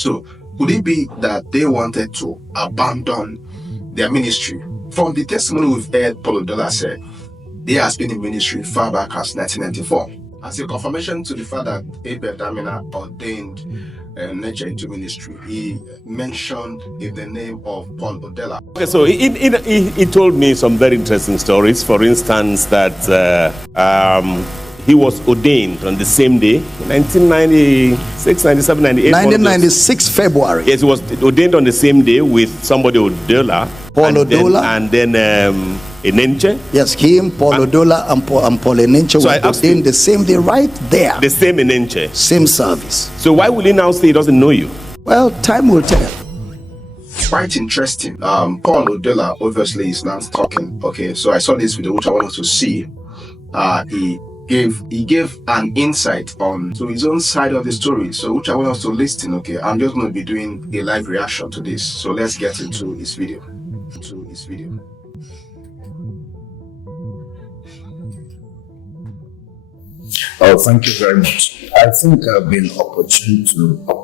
So could it be that they wanted to abandon their ministry? From the testimony we've heard, Paul Odola said he has been in ministry far back as 1994. As a confirmation to the fact that Abel Damina ordained Eneche into ministry, he mentioned in the name of Paul Odola. Okay, so he told me some very interesting stories. For instance, that he was ordained on the same day, 1996, 97, 98. 1996 February. Yes, he was ordained on the same day with somebody Odola. Paul Odola. And then Eneche. Yes, him, Paul Odola, and Paul Eneche were ordained the same day, right there. The same Eneche. Same service. So why will he now say he doesn't know you? Well, time will tell. Quite interesting. Paul Odola obviously is now talking. Okay, so I saw this video which I wanted to see. He gave an insight on to his own side of the story, so which I want us to listen. Okay, I'm just going to be doing a live reaction to this, so let's get into his video. Oh, thank you very much. I think I've been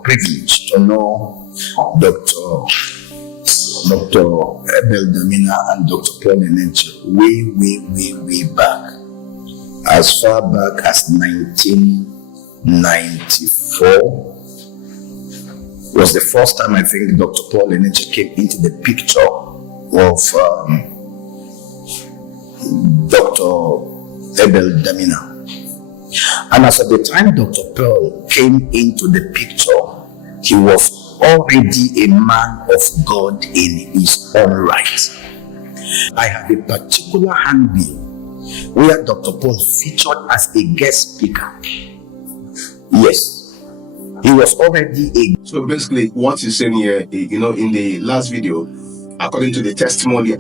privileged to know Dr. Abel Damina and Dr. Paul Eneche way back. As far back as 1994 was the first time I think Dr. Paul Eneche came into the picture of Dr. Abel Damina. And as at the time Dr. Paul came into the picture, he was already a man of God in his own right. I have a particular handbill where Dr. Paul featured as a guest speaker. Yes, he was already a... So basically what he's saying here, in the last video, according to the testimony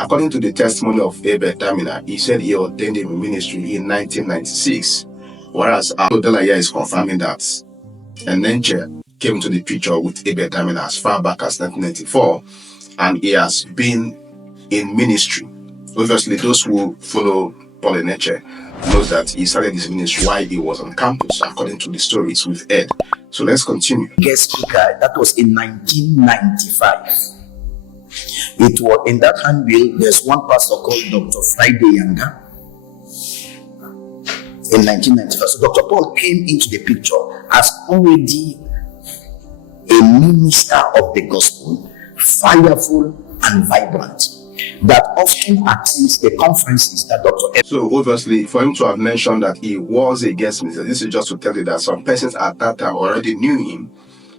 of Abel Damina, he said he ordained him in ministry in 1996. Whereas Odola here is confirming that Eneche came to the picture with Abel Damina as far back as 1994, and he has been in ministry. Obviously, those who follow Paul Eneche knows that he started his ministry while he was on campus, according to the stories we've heard. So let's continue. Guest speaker, that was in 1995. It was in that handbill, there's one pastor called Dr. Friday Younger. In 1995, so Dr. Paul came into the picture as already a minister of the gospel, fireful and vibrant, that often attends the conferences that Dr. So obviously, for him to have mentioned that he was a guest minister, this is just to tell you that some persons at that time already knew him.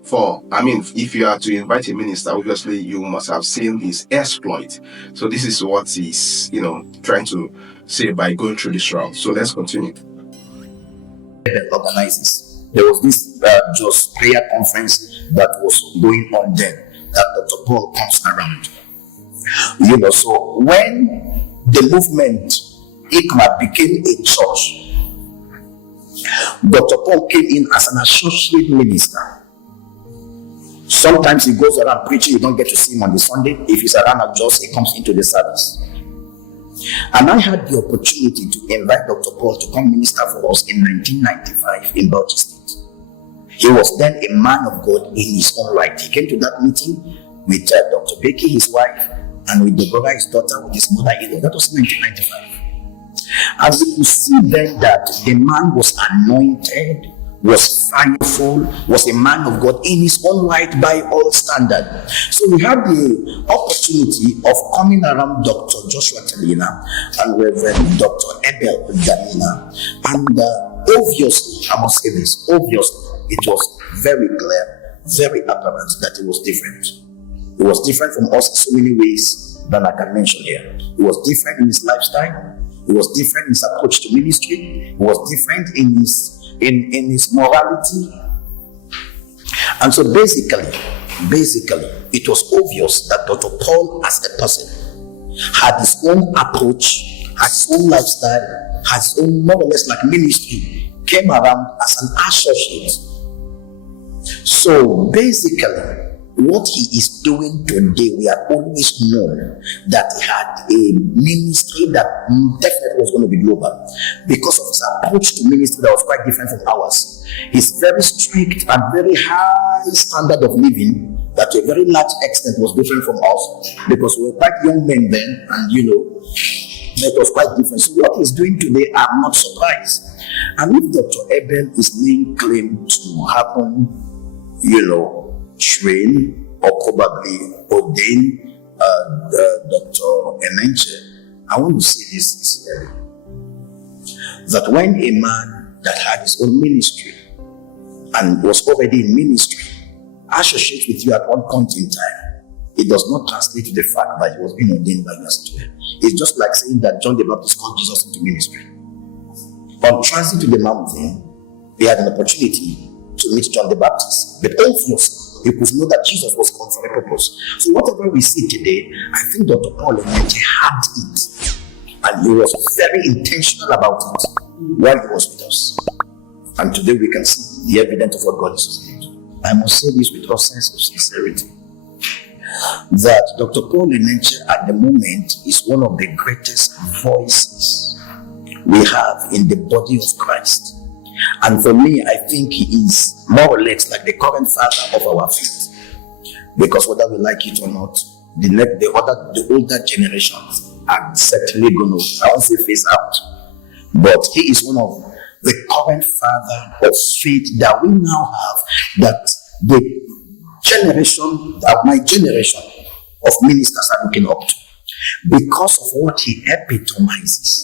If you are to invite a minister, obviously you must have seen his exploit. So this is what he's, trying to say by going through this route. So let's continue. Organizes. There was this just prayer conference that was going on then, that Dr. Paul comes around. So when the movement ICMA became a church, Dr. Paul came in as an associate minister. Sometimes he goes around preaching, you don't get to see him on the Sunday. If he's around at just, he comes into the service. And I had the opportunity to invite Dr. Paul to come minister for us in 1995 in Bauchi State. He was then a man of God in his own right. He came to that meeting with Dr. Becky, his wife, and with Deborah, his daughter, with his mother-in-law. That was 1995. And we could see then that the man was anointed, was fireful, was a man of God in his own right by all standard. So we had the opportunity of coming around Dr. Joshua Talina and Reverend Dr. Abel Damina, and obviously, I must say this, obviously, it was very clear, very apparent that it was different. It was different from us in so many ways than I can mention here. It was different in his lifestyle. It was different in his approach to ministry. It was different in his morality. And so basically, it was obvious that Dr. Paul as a person had his own approach, had his own lifestyle, had his own more or less like ministry, came around as an associate. So basically, what he is doing today, we have always known that he had a ministry that definitely was going to be global because of his approach to ministry that was quite different from ours. His very strict and very high standard of living that to a very large extent was different from us because we were quite young men then, and that was quite different. So what he's doing today, I'm not surprised. And if Dr. Abel is laying claim to happen, train or probably ordain Dr. Eneche, I want to say this clearly. That when a man that had his own ministry and was already in ministry associates with you at one point in time, it does not translate to the fact that he was being ordained by you as well. It's just like saying that John the Baptist called Jesus into ministry. On transit to the mountain, they had an opportunity to meet John the Baptist, but obviously he could know that Jesus was called for a purpose. So whatever we see today, I think Dr. Paul Odola had it, and he was very intentional about it while he was with us. And today we can see the evidence of what God is doing. I must say this with all sense of sincerity, that Dr. Paul Eneche at the moment is one of the greatest voices we have in the body of Christ. And for me, I think he is more or less like the current father of our faith. Because whether we like it or not, the older generations are certainly going to, I won't say face out, but he is one of the current father of faith that we now have, that the generation, that my generation of ministers are looking up to, because of what he epitomizes,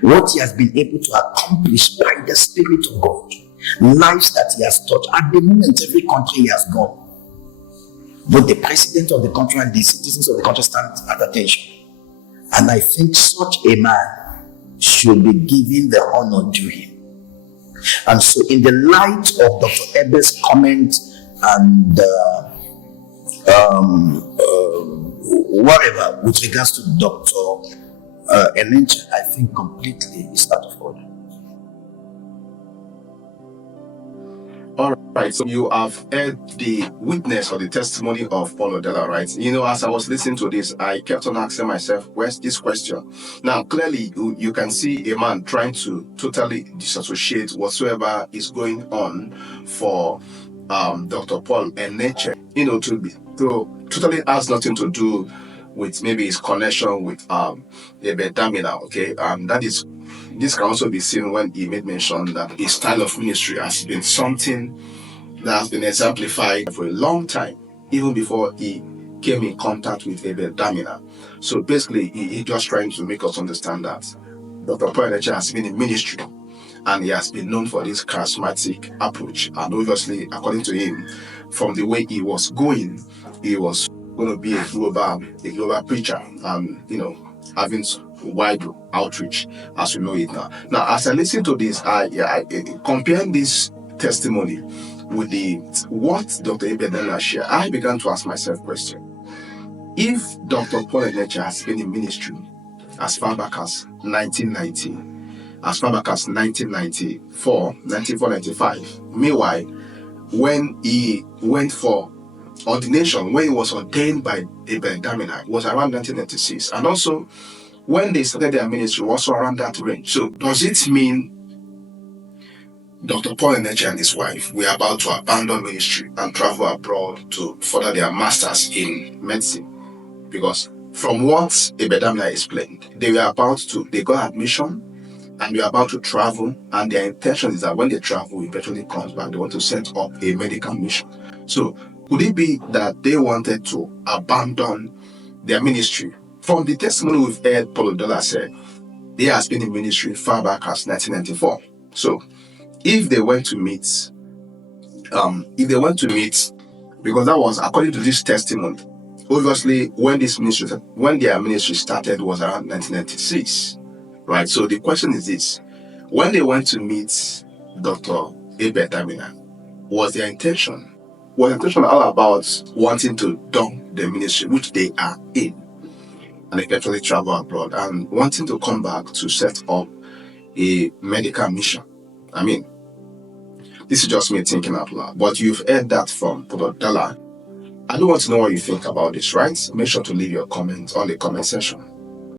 what he has been able to accomplish by the Spirit of God, lives that he has taught. At the moment, every country he has gone, both the president of the country and the citizens of the country stand at attention. And I think such a man should be given the honor due him. And so in the light of Dr. Abel's comment and whatever with regards to Dr. Eneche, I think completely is out of order. All right, so you have heard the witness or the testimony of Paul Odola, right? As I was listening to this, I kept on asking myself, where's this question? Now, clearly, you can see a man trying to totally disassociate whatsoever is going on for Dr. Paul Eneche, to totally has nothing to do with maybe his connection with Damina, okay? This can also be seen when he made mention that his style of ministry has been something that has been exemplified for a long time, even before he came in contact with Damina. So basically, he just trying to make us understand that Dr. Paul Odola has been in ministry, and he has been known for this charismatic approach. And obviously, according to him, from the way he was going, he was going to be a global preacher, and having wide outreach as we know it now. Now, as I listen to this, I comparing this testimony with what Dr. Odola shared, I began to ask myself a question. If Dr. Paul Odola has been in ministry as far back as 1990, as far back as 1994, 95, meanwhile, when he went for ordination, when he was ordained by Damina, was around 1996, and also when they started their ministry, also around that range. So does it mean Dr. Paul Eneche and his wife were about to abandon ministry and travel abroad to further their masters in medicine? Because from what Damina explained, they got admission and they are about to travel, and their intention is that when they travel, eventually comes back, they want to set up a medical mission. So could it be that they wanted to abandon their ministry? From the testimony we've heard, Paul Odola said he has been in ministry far back as 1994. So if they went to meet, because that was according to this testimony, obviously when their ministry started was around 1996, right? So the question is this: when they went to meet Dr. Damina, was their intention all about wanting to dump the ministry which they are in and eventually travel abroad and wanting to come back to set up a medical mission? I mean, this is just me thinking out loud, but you've heard that from Paul Odola. I do want to know what you think about this, right? Make sure to leave your comment on the comment section.